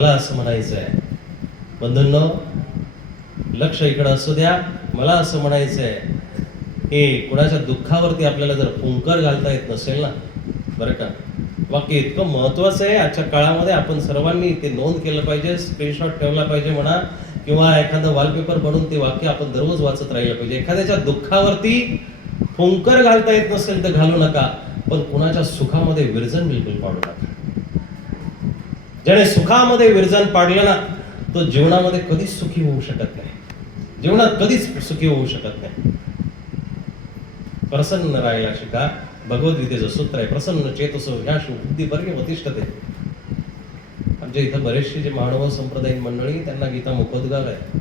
मला असं म्हणायचं आहे बंधूंनो लक्ष इकडं असू द्या. मला असं म्हणायचं आहे हे कुणाच्या दुःखावरती आपल्याला जर फुंकर घालता येत नसेल ना बरं का? वाक्य इतकं महत्वाचं आहे. आजच्या काळामध्ये आपण सर्वांनी ते नोंद केलं पाहिजे स्क्रीनशॉट ठेवला पाहिजे म्हणा किंवा एखादं वॉलपेपर बनवून ते वाक्य आपण दररोज वाचत राहिलं पाहिजे. एखाद्याच्या दुःखावरती फुंकर घालता येत नसेल तर घालू नका पण कुणाच्या सुखामध्ये विरजन बिलकुल पाडू नका. ज्याने सुखामध्ये विरजन पाडलं ना तो जीवनामध्ये कधीच सुखी होऊ शकत नाही. जीवनात कधीच सुखी होऊ शकत नाही. प्रसन्न राहायला शिका भगवद्गीतेचं सूत्र आहे. प्रसन्न चेतसो ह्या बुद्धी वर्ग वतिष्ठते. आमच्या इथं बरेचसे जे मानव संप्रदायिक मंडळी त्यांना गीता मुखोद्गार आहे.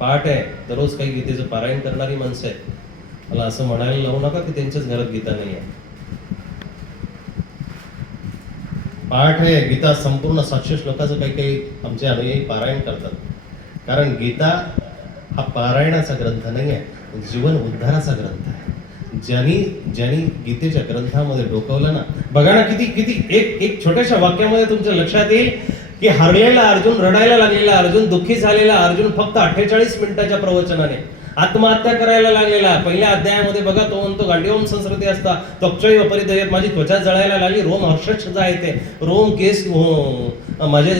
पाठ आहे. दररोज काही गीतेचं पारायण करणारी माणसं आहेत. मला असं म्हणायला लावू नका की त्यांच्याच घरात गीता नाही आहे पाठ आहे गीता संपूर्ण सातशे श्लोकाचं काही काही आमचे अनुयायी पारायण करतात. कारण गीता हा पारायणाचा ग्रंथ नाही आहे जीवन उद्धाराचा ग्रंथ आहे. ज्यांनी ज्यांनी गीतेच्या ग्रंथामध्ये डोकवलं ना बघा ना किती किती एक एक छोट्याशा वाक्यामध्ये तुमच्या लक्षात येईल की हरलेला अर्जुन रडायला लागलेला अर्जुन दुःखी झालेला अर्जुन फक्त अठ्ठेचाळीस मिनिटाच्या प्रवचनाने आत्महत्या करायला लागलेला. पहिल्या अध्यायामध्ये बघा तो म्हणतो गांडीओम संस्कृती असता त्वक्षय अपरिदयत माझी त्वचा जळायला लागली रोम हर्षक्ष येते रोम केस हो, माझे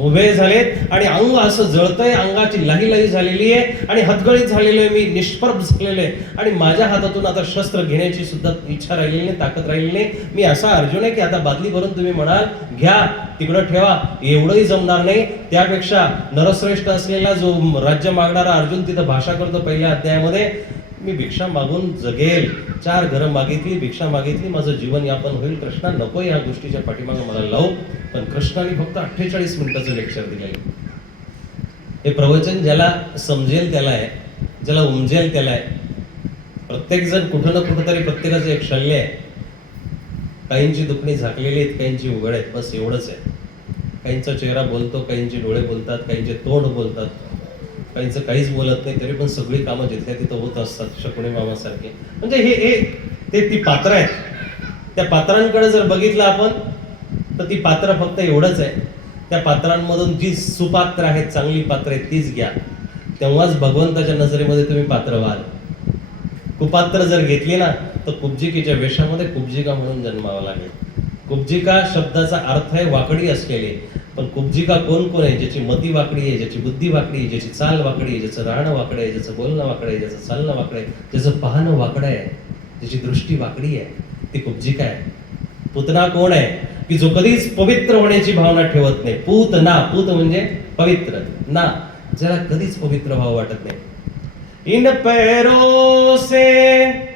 उभे झालेत आणि अंग असं जळतंय अंगाची लाही लाही झालेली आहे आणि हतगळीत झालेलो आहे मी निष्प्रभ झालेलो आहे. आणि माझ्या हातातून आता शस्त्र घेण्याची सुद्धा इच्छा राहिलेली नाही ताकद राहिलेली नाही. मी असा अर्जुन आहे की आता बादली भरून तुम्ही म्हणाल घ्या तिकडं ठेवा एवढंही जमणार नाही. त्यापेक्षा नरश्रेष्ठ असलेला जो राज्य मागणारा अर्जुन तिथं भाषा करतो. पहिल्या अध्यायामध्ये मी भिक्षा मागून जगेल. चार घरं मागितली भिक्षा मागितली माझं जीवन यापन होईल. कृष्णा नको या गोष्टीच्या पाठीमागे मला लावू. पण कृष्णाने फक्त अठ्ठेचाळीस मिनिटाचं लेक्चर दिलेलं हे प्रवचन ज्याला समजेल त्याला आहे ज्याला उमजेल त्याला आहे. प्रत्येक जण कुठं ना कुठं तरी प्रत्येकाचं एक शल्य आहे. काहींची दुखणी झाकलेली आहेत काहींची उघड आहेत. बस एवढंच आहे. काहींचा चेहरा बोलतो काहींचे डोळे बोलतात काहींचे तोंड बोलतात. काहीचं काहीच बोलत नाही तरी पण सगळी कामं जिथल्या तिथं होत असतात शकुणी मामासारखे. म्हणजे हे हे ते ती पात्र आहेत. त्या पात्रांकडे जर बघितलं आपण तर ती पात्र फक्त एवढंच आहे. त्या पात्रांमधून जी सुपात्र आहेत चांगली पात्र आहेत तीच घ्या. तेव्हाच भगवंताच्या नजरेमध्ये तुम्ही पात्र व्हाल. कुपात्र जर घेतली ना तर कुब्जिकेच्या वेशामध्ये कुब्जिका म्हणून जन्मावं लागेल. कुब्जिका शब्दाचा अर्थ आहे वाकडी असलेली. पण कुब्जिका कोण कोण आहे? ज्याची मती वाकडी आहे ज्याची बुद्धी वाकडी आहे ज्याची चाल वाकडी आहे ज्याचं राहणं वाकडं आहे ज्याचं बोलणं वाकडं आहे ज्याचं चालणं वाकडं आहे ज्याचं पाहणं वाकडं आहे ज्याची दृष्टी वाकडी आहे ती कुब्जिका आहे. पुतना कोण आहे? की जो कधीच पवित्र होण्याची भावना ठेवत नाही. पूत ना पूत म्हणजे पवित्र. ना ज्याला कधीच पवित्र भाव वाटत नाही. इन पैरो से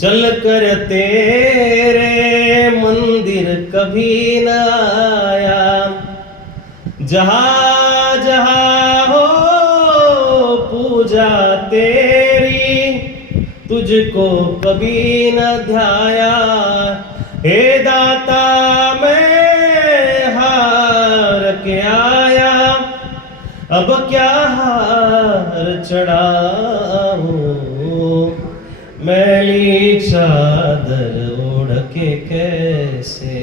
चल कर तेरे मंदिर कभी न आया। जहा जहा हो पूजा तेरी तुझको कभी न ध्याया। हे दाता मैं हार के आया। अब क्या हार चढ़ाऊं? मैली चादर ओढ़ के कैसे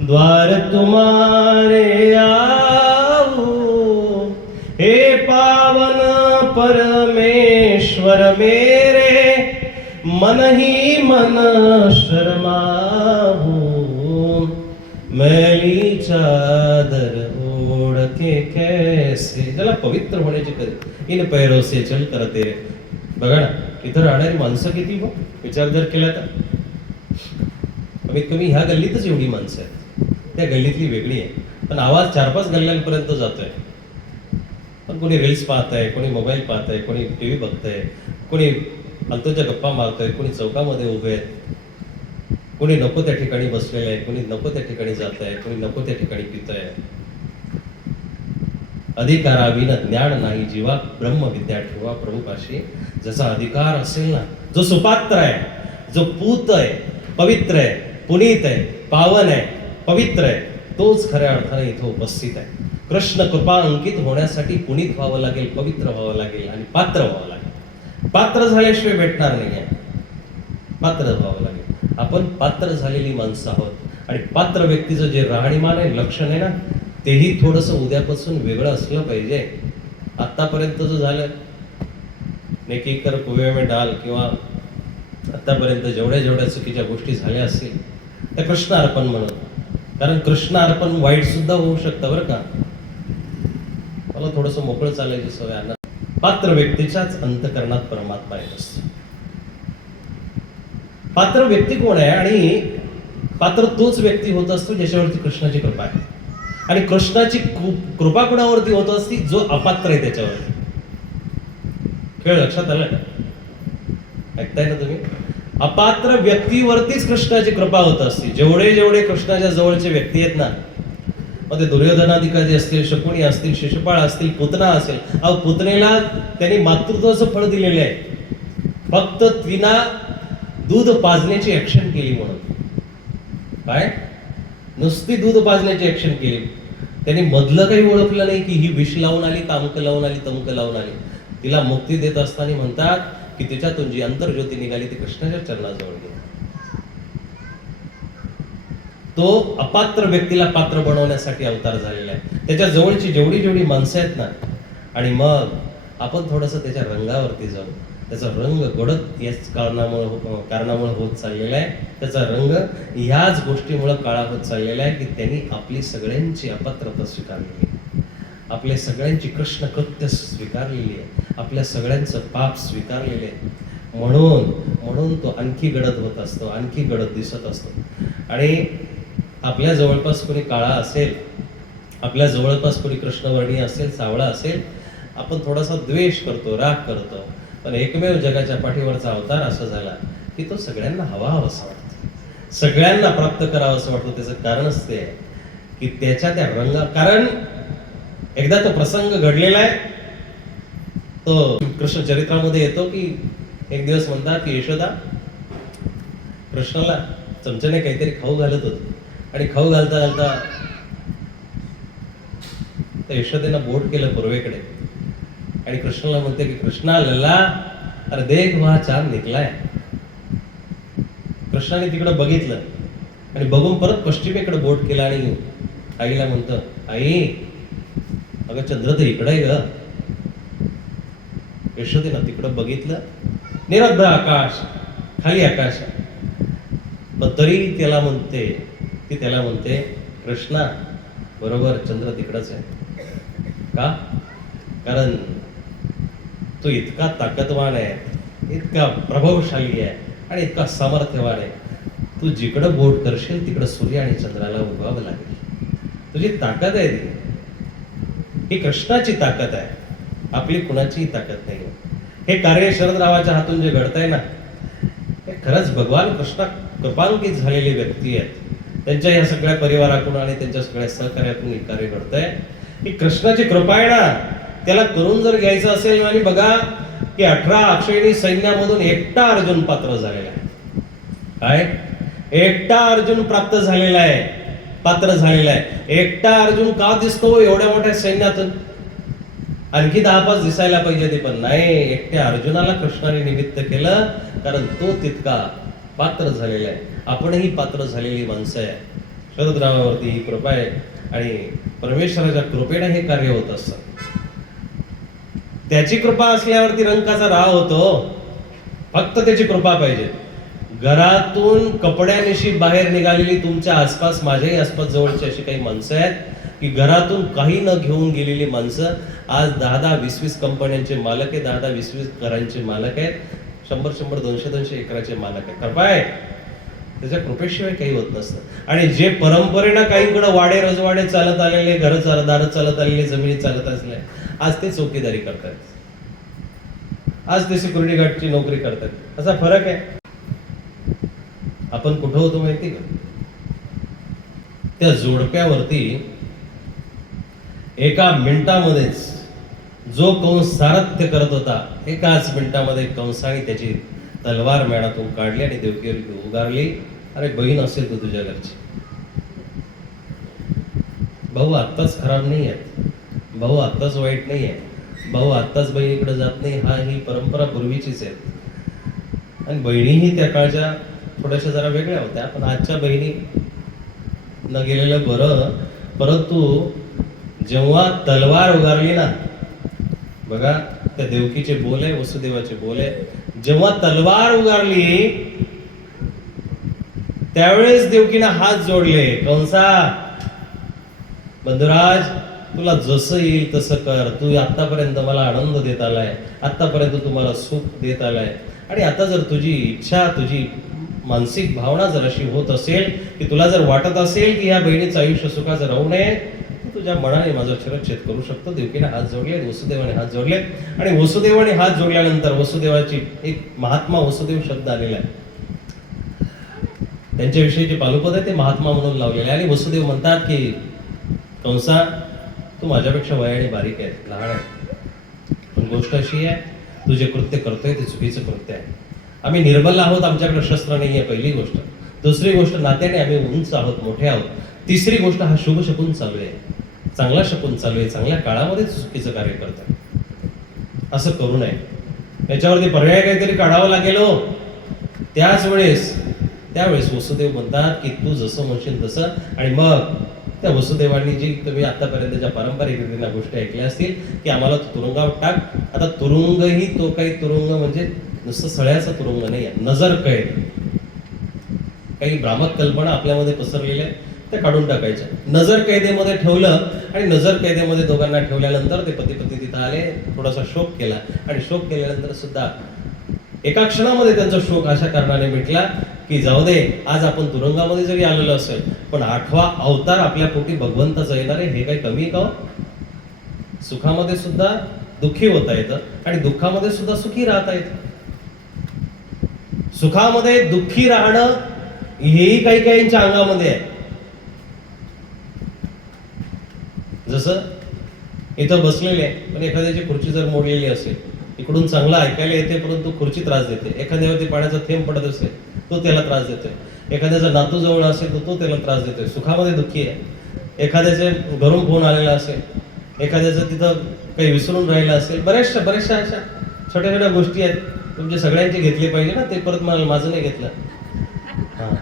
द्वार तुम्हारे आऊं हे पावन परमेश्वर मेरे मन ही मन शर्माऊं मैली चादर ओढ़ के कैसे त्याला पवित्र होण्याची कधी इन पैरोसे चल करते बघा ना इथं राहणारी माणसं किती हो विचार जर केला तर. कमीत कमी ह्या गल्लीतच एवढी माणसं आहेत. त्या गल्लीतली वेगळी आहे. पण आवाज चार पाच गल्ल्यांपर्यंत जातोय. पण कोणी रील्स पाहत आहे कोणी मोबाईल पाहत आहे कोणी टी व्ही बघतंय कोणी अल्तोच्या गप्पा मारतोय कोणी चौकामध्ये उभे आहेत. कोणी नको त्या ठिकाणी बसलेलं आहे कोणी नको त्या ठिकाणी जात आहे कोणी नको त्या ठिकाणी पित आहे अधिकाराविन ज्ञान नाही जीवा ब्रह्म विद्या ठेवा प्रभूपाशी. ज्याचा अधिकार असेल ना जो सुपात्र आहे जो पूत आहे पवित्र आहे पुनीत आहे पावन आहे पवित्र आहे तोच खऱ्या अर्थाने इथं उपस्थित आहे. कृष्ण कृपा अंकित होण्यासाठी पुनीत व्हावं लागेल पवित्र व्हावं लागेल आणि पात्र व्हावं लागेल. पात्र झाल्याशिवाय भेटणार नाही आहे. पात्र व्हावं लागेल. आपण पात्र झालेली माणसं आहोत. आणि पात्र व्यक्तीचं जे राहणीमान आहे लक्षण आहे ना तेही थोडंसं उद्यापासून वेगळं असलं पाहिजे. आतापर्यंत जो झालं. नेकी कर कुवे में डाल किंवा आतापर्यंत जेवढ्या जेवढ्या चुकीच्या गोष्टी झाल्या असतील त्या कृष्ण अर्पण म्हणत कारण कृष्ण अर्पण वाईट सुद्धा होऊ शकतं बरं का? मला थोडस मोकळं चालायची सवय आणा पात्र व्यक्तीच्याच अंतकरणात परमात्मा येत असतो. पात्र व्यक्ती कोण आहे? आणि पात्र तोच व्यक्ती होत असतो ज्याच्यावरती कृष्णाची कृपा आहे. आणि कृष्णाची कृपा कुणावरती होत असती? जो अपात्र आहे त्याच्यावरती. खेळ लक्षात आलं ऐकताय ना तुम्ही? अपात्र व्यक्तीवरतीच कृष्णाची कृपा होत असते. जेवढे जेवढे कृष्णाच्या जवळचे व्यक्ती आहेत ना मग ते दुर्योधनाधिकारी असतील शकुनी असतील शिशुपाळ असतील पुतना असेल. अहो पुतनेला त्यांनी मातृत्वाचं फळ दिलेले आहे. फक्त तिना दूध पाजण्याची ऍक्शन केली म्हणून. काय? नुसती दूध पाजण्याची ऍक्शन केली. त्यांनी मधलं काही ओळखलं नाही की ही विष लावून आली कामक लावून आली तमक लावून आली. तिला मुक्ती देत असताना म्हणतात की तिच्यातून जी अंतर्ज्योती निघाली ती कृष्णाच्या चरणाजवळ गेली. तो अपात्र व्यक्तीला पात्र बनवण्यासाठी अवतार झालेला आहे. त्याच्या जवळची जेवढी जेवढी माणसं आहेत ना आणि मग आपण थोडस त्याच्या रंगावरती जाऊ. त्याचा रंग गडद याच कारणामुळे हो- कारणामुळे होत चाललेला आहे. त्याचा रंग ह्याच गोष्टीमुळे काळा होत चाललेला आहे की त्यांनी आपली सगळ्यांची अपात्रता स्वीकारलेली आहे. आपल्या सगळ्यांची कृष्ण कृत्य स्वीकारलेली आहे. आपल्या सगळ्यांचं पाप स्वीकारलेले आहे. म्हणून म्हणून तो आणखी गडद होत असतो आणखी गडद दिसत असतो. आणि आपल्या जवळपास कोणी काळा असेल आपल्या जवळपास कोणी कृष्णवर्णीय असेल सावळा असेल आपण थोडासा द्वेष करतो राग करतो. पण एकमेव जगाच्या पाठीवरचा अवतार असा झाला की तो सगळ्यांना हवा हवासा वाटतो. सगळ्यांना प्राप्त करावं असं वाटतं. त्याचं कारणच ते की त्याच्या त्या रंगा कारण एकदा तो प्रसंग घडलेला आहे तो कृष्ण चरित्रामध्ये येतो की एक दिवस म्हणतात की यशोदा कृष्णाला चमच्याने काहीतरी खाऊ घालत होत. आणि खाऊ घालता घालता यशोदेनं बोट केलं पूर्वेकडे. आणि कृष्णाला म्हणते की कृष्णा लल्ला अरे देख वा चांद निघलाय कृष्णाने तिकडं बघितलं आणि बघून परत पश्चिमेकडे बोट केला आणि आईला म्हणतं आई अगं चंद्र तर इकडे आहे ग. यशोदेनं तिकडं बघितलं. निरभ्र आकाश खाली आकाश. आहे. पण तरी त्याला म्हणते ती त्याला म्हणते कृष्णा बरोबर चंद्र तिकडच आहे. का? कारण तो इतका ताकदवान आहे इतका प्रभावशाली आहे आणि इतका सामर्थ्यवान आहे. तू जिकडं बोट करशील तिकडं सूर्य आणि चंद्राला उगवावं लागेल. तुझी ताकद आहे ती. ही कृष्णाची ताकद आहे. आपली कुणाचीही ताकद नाही हे कार्य शरदरावाच्या हातून जे घडतंय ना हे खरंच भगवान कृष्णा कृपांकित झालेली व्यक्ती आहेत. त्यांच्या या सगळ्या परिवाराकडून आणि त्यांच्या सगळ्या सहकार्यातून हे कार्य घडतंय. ही कृष्णाची कृपा आहे ना. त्याला करून जर घ्यायचं असेल आणि बघा की अठरा अक्षयणी सैन्यामधून एकटा अर्जुन पात्र झालेला आहे. काय? एकटा अर्जुन प्राप्त झालेला आहे. पात्र झालेला आहे. एकटा अर्जुन का दिसतो हो एवढ्या मोठ्या सैन्यातून? आणखी दहा पाच दिसायला पाहिजे ते पण नाही. एकट्या अर्जुनाला कृष्णाने निमित्त केलं कारण तो तितका पात्र झालेला आहे. आपणही पात्र झालेली माणसं आहे. शरदरावावरती ही कृपा आहे आणि परमेश्वराच्या कृपेने हे कार्य होत असतं. त्याची कृपा असल्यावरती रंकाचा राव होतो. फक्त त्याची कृपा पाहिजे. घरातून कपड्यानिशी बाहेर निघालेली तुमच्या आसपास माझ्याही आसपास जवळची अशी काही माणसं आहेत की घरातून काही न घेऊन गेलेली माणसं आज दहा दहा वीस वीस कंपन्यांचे मालक आहे दहा दहा वीस वीस घरांचे मालक आहेत शंभर शंभर दोनशे दोनशे एकराचे मालक आहेत. कृपा आहे. त्याच्या कृपेशिवाय काही होत नसतं. आणि जे परंपरेनं काहीकडे वाडे रजवाडे चालत आलेले घरं चालत दारं चालत आलेले जमिनी चालत असले आज ते चौकीदारी करतात. आज ते सिक्युरिटी गार्डची नोकरी करतात. असा फरक आहे. आपण कुठं होतो माहिती का? त्या जोडप्यावरती एका मिनिटामध्येच जो कंस सारथ्य करत होता एकाच मिनिटामध्ये कंसाने त्याची तलवार मॅडातून काढली आणि देवकीवर उगारली अरे बहीण असेल तर तुझ्या घरची. भाऊ आत्ताच खराब नाही आहेत. भाऊ आत्ताच वाईट नाही आहे भाऊ आत्ताच बहिणीकडे जात नाही हा ही परंपरा पूर्वीचीच आहे. आणि बहिणीही त्या काळच्या थोड्याशा जरा वेगळ्या होत्या पण आजच्या बहिणी न गेलेलं बरं. परंतु जेव्हा तलवार उगारली ना बघा त्या देवकीचे बोल आहे वसुदेवाचे बोल आहे जेव्हा तलवार उगारली त्यावेळेस देवकीनं हात जोडले. कंसा बंधुराज तुला जसं येईल तसं कर. तू आत्तापर्यंत मला आनंद देत आलाय. आत्तापर्यंत तुम्हाला सुख देत आलाय. आणि आता जर तुझी इच्छा तुझी मानसिक भावना जर अशी होत असेल की तुला जर वाटत असेल की या बहिणीचं आयुष्य सुखाचं राहू नये तुझ्या मनाने माझा शिरच्छेद करू शकतो. देवकीने हात जोडले वसुदेवाने हात जोडले. आणि वसुदेवाने हात जोडल्यानंतर वसुदेवाची एक महात्मा वसुदेव शब्द आलेला आहे. त्यांच्याविषयी जे पालुपद आहे ते महात्मा म्हणून लावलेले आहे. आणि वसुदेव म्हणतात की कंसा तू माझ्यापेक्षा वयाने बारीक आहे लहान आहे. पण गोष्ट अशी आहे तू जे कृत्य करतोय ते चुकीचं कृत्य आहे. आम्ही निर्बल आहोत आमच्याकडे शस्त्र नाही आहे पहिली गोष्ट. दुसरी गोष्ट नात्याने आम्ही उंच आहोत मोठे आहोत. तिसरी गोष्ट हा शुभ शकून चालू आहे. चांगला शकून चालू आहे चांगल्या काळामध्ये चुकीचं कार्य करतात असं करू नये. याच्यावरती पर्याय काहीतरी काढावा लागेल हो. त्याच वेळेस त्यावेळेस वसुदेव म्हणतात की तू जसं म्हणशील तसं आणि मग त्या वसुदेवांनी जी तुम्ही आतापर्यंतच्या पारंपरिक रीतीने गोष्टी ऐकल्या असतील की आम्हाला तुरुंगावर टाक. आता तुरुंगही तो काही तुरुंग म्हणजे नुसतं सळ्याचा तुरुंग नाही आहे नजर कैद. काही भ्रामक कल्पना आपल्यामध्ये पसरलेल्या आहेत, त्या काढून टाकायच्या. नजर कैदेमध्ये ठेवलं आणि नजर कैदेमध्ये दोघांना ठेवल्यानंतर ते पती पती तिथं आले थोडासा शोक केला. आणि शोक केल्यानंतर सुद्धा एका क्षणामध्ये त्यांचा शोक अशा कारणाने मिटला की जाऊ दे आज आपण तुरुंगामध्ये जरी आलेलो असेल पण आठवा अवतार आपल्या पोटी भगवंताचा येणार आहे हे काही कमी का हो? सुखामध्ये सुद्धा दुःखी होता येतं आणि दुःखामध्ये सुद्धा सुखी राहता येतं. सुखामध्ये दुःखी राहणं हेही काही काहींच्या अंगामध्ये आहे. जसं इथं बसलेले आहे, पण एखाद्याची खुर्ची जर मोडलेली असेल इकडून चांगला ऐकायला येते परंतु खुर्ची त्रास देते. एखाद्यावरती पाण्याचा थेंब पडत असेल तो त्याला त्रास देतोय. एखाद्याचा नातू जवळ असेल तर तो त्याला त्रास देतोय. सुखामध्ये दुःखी आहे. एखाद्याचे घरून फोन आलेला असेल एखाद्याचं तिथं काही विसरून राहिलं असेल बऱ्याचशा बऱ्याचशा अशा छोट्या छोट्या गोष्टी आहेत. तुमचे सगळ्यांचे घेतले पाहिजे ना ते परत मला माझं नाही घेतलं. हा.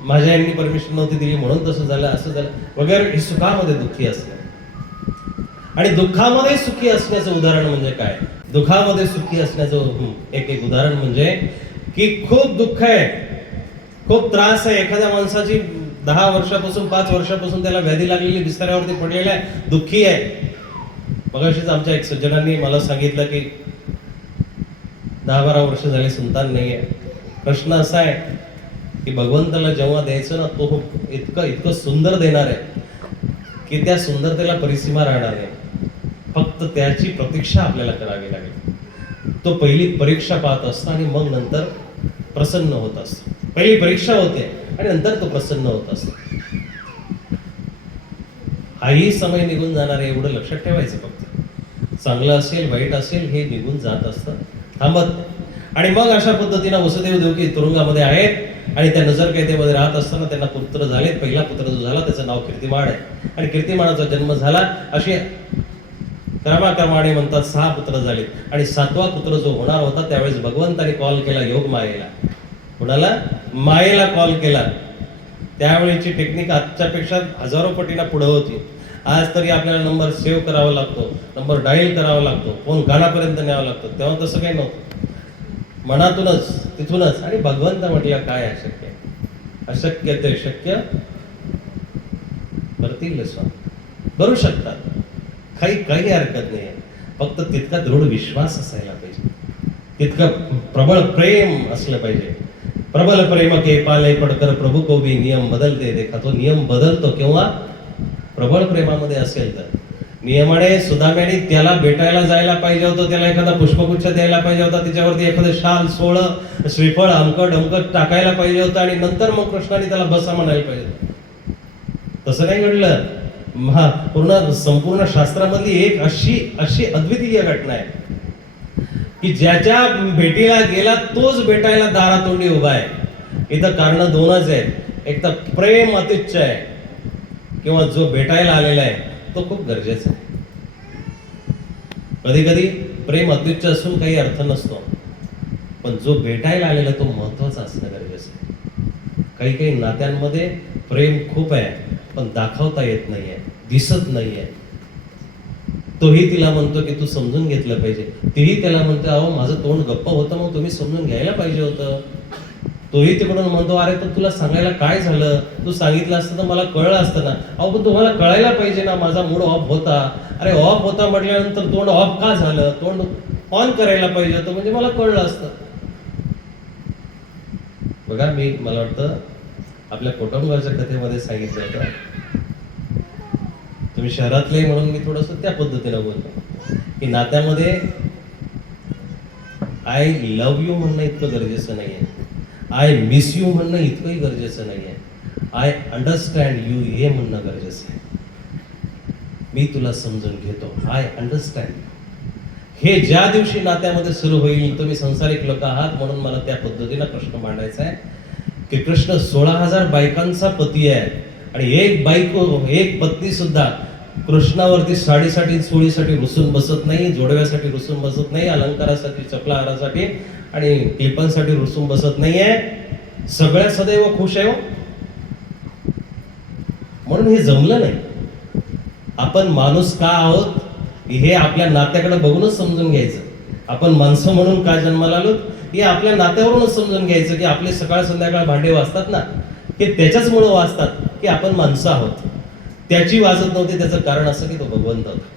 माझ्या यांनी परमिशन नव्हती दिली म्हणून तसं झालं असं झालं. वगैरे हे सुखामध्ये दुःखी असणं. आणि दुःखामध्ये सुखी असण्याचं उदाहरण म्हणजे काय? दुःखामध्ये सुखी असण्याचं एक एक उदाहरण म्हणजे की खूप दुःख आहे. खूप त्रास आहे. एखाद्या माणसाची दहा वर्षापासून पाच वर्षापासून त्याला व्याधी लागलेली बिस्तऱ्यावरती पडलेला आहे दुःखी आहे. मगाशीच आमच्या एक सज्जनांनी मला सांगितलं की दहा बारा वर्ष झाले संतान नाही आहे प्रश्न असा आहे की भगवंताला जेव्हा द्यायचं ना तो इतकं इतकं सुंदर देणार आहे की त्या सुंदरतेला परिसीमा राहणार आहे फक्त त्याची प्रतीक्षा आपल्याला करावी लागेल. तो पहिली परीक्षा पाहत असतो आणि मग नंतर प्रसन्न होत असतो. पहिली परीक्षा होते आणि नंतर तो प्रसन्न होत असतो. हाही समय निघून जाणार आहे एवढं लक्षात ठेवायचं फक्त. चांगलं असेल वाईट असेल हे निघून जात असतं. थांबत आणि मग अशा पद्धतीनं वसुदेव देवकी तुरुंगामध्ये आहेत आणि त्या नजर कैदेमध्ये राहत असताना त्यांना पुत्र झालेत. पहिला पुत्र जो झाला त्याचं नाव कीर्तिमान आहे. आणि कीर्तिमानाचा जन्म झाला असे क्रमाक्रमाने म्हणतात सहा पुत्र झाले आणि सातवा पुत्र जो होणार होता त्यावेळेस भगवंताने कॉल केला योग मायेला. कुणाला? मायेला कॉल केला. त्यावेळेची टेक्निक आजच्यापेक्षा हजारो पटीला पुढं होती. आज तरी आपल्याला नंबर सेव्ह करावा लागतो नंबर डायल करावा लागतो फोन गाण्यापर्यंत न्यावा लागतो. तेव्हा तसं काही नव्हतं. मनातूनच तिथूनच. आणि भगवंत म्हटलं काय अशक्य आहे? अशक्य ते शक्य करतील स्वामी. करू शकतात. काही काही हरकत नाही फक्त तितका दृढ विश्वास असायला पाहिजे. तितकं प्रबळ प्रेम असलं पाहिजे. प्रबल प्रेम के पाले पडकर प्रभू को भी नियम बदलते देखा तो नियम बदलतो किंवा प्रबळ प्रेमामध्ये असेल तर. नियमाने सुदाम्याने त्याला भेटायला जायला पाहिजे होतं त्याला एखादा पुष्पगुच्छ द्यायला पाहिजे होता त्याच्यावरती एखादं शाल सोळं श्रीफळ अमकट डमकट टाकायला पाहिजे होतं आणि नंतर मग कृष्णाने त्याला बसा म्हणायला पाहिजे तसं नाही घडलं. महा पूर्ण संपूर्ण शास्त्रामधली एक अशी अशी अद्वितीय घटना आहे. की ज्याच्या भेटीला गेला तोच भेटायला दारातोंडी उभा आहे. इथं कारण दोनच आहेत. एक तर प्रेम अतिच्छ आहे. किंवा जो भेटायला आलेला आहे तो खूप गरजेचा आहे. कधी कधी प्रेम अतिच्छ असून काही अर्थ नसतो. पण जो भेटायला आलेला तो महत्त्वाचा असणं गरजेचं आहे. काही काही नात्यांमध्ये प्रेम खूप आहे पण दाखवता येत नाही आहे दिसत नाहीये. तोही तिला म्हणतो की तू समजून घेतलं पाहिजे. तीही त्याला म्हणते अहो माझं तोंड गप्प होतं मग तुम्ही समजून घ्यायला पाहिजे होतं. तोही तिकडून म्हणतो अरे तर तुला सांगायला काय झालं? तू सांगितलं असतं तर मला कळलं असतं ना. अहो पण तुम्हाला कळायला पाहिजे ना माझा मूड ऑफ होता. अरे ऑफ होता म्हटल्यानंतर तोंड ऑफ का झालं? तोंड ऑन करायला पाहिजे होतं म्हणजे मला कळलं असतं. बघा मी मला वाटतं आपल्या कुटुंबाच्या कथेमध्ये सांगितलं होतं. तुम्ही शहरातले म्हणून मी थोडस त्या पद्धतीनं बोलतो की नात्यामध्ये आय लव यू म्हणणं इतकं गरजेचं नाही आहे आय मिस यू म्हणणं इतकंही गरजेचं नाही आहे आय अंडरस्टँड यू हे म्हणणं गरजेचं आहे. मी तुला समजून घेतो. आय अंडरस्टँड हे ज्या दिवशी नात्यामध्ये सुरू होईल तुम्ही संसारिक लोक आहात म्हणून मला त्या पद्धतीनं प्रश्न मांडायचा आहे. की कृष्ण सोळा हजार बायकांचा पती आहे. आणि एक बायको एक पत्नी सुद्धा कृष्णावरती साडीसाठी चोळीसाठी रुसून बसत नाही जोडव्यासाठी रुसून बसत नाही अलंकारासाठी चपलाहारासाठी आणि क्लिपांसाठी रुसून बसत नाहीये. सगळ्या सदैव खुश आहे हो. म्हणून हे जमलं नाही. आपण माणूस का आहोत हे आपल्या नात्याकडे बघूनच समजून घ्यायचं. आपण माणसं म्हणून का जन्माला आलो हे आपल्या नात्यावरूनच समजून घ्यायचं की आपले सकाळ संध्याकाळ भांडे वाचतात ना की त्याच्याच मुळे वाचतात की आपण माणसं आहोत. त्याची वाजत नव्हती त्याचं कारण असं की तो भगवंत होता.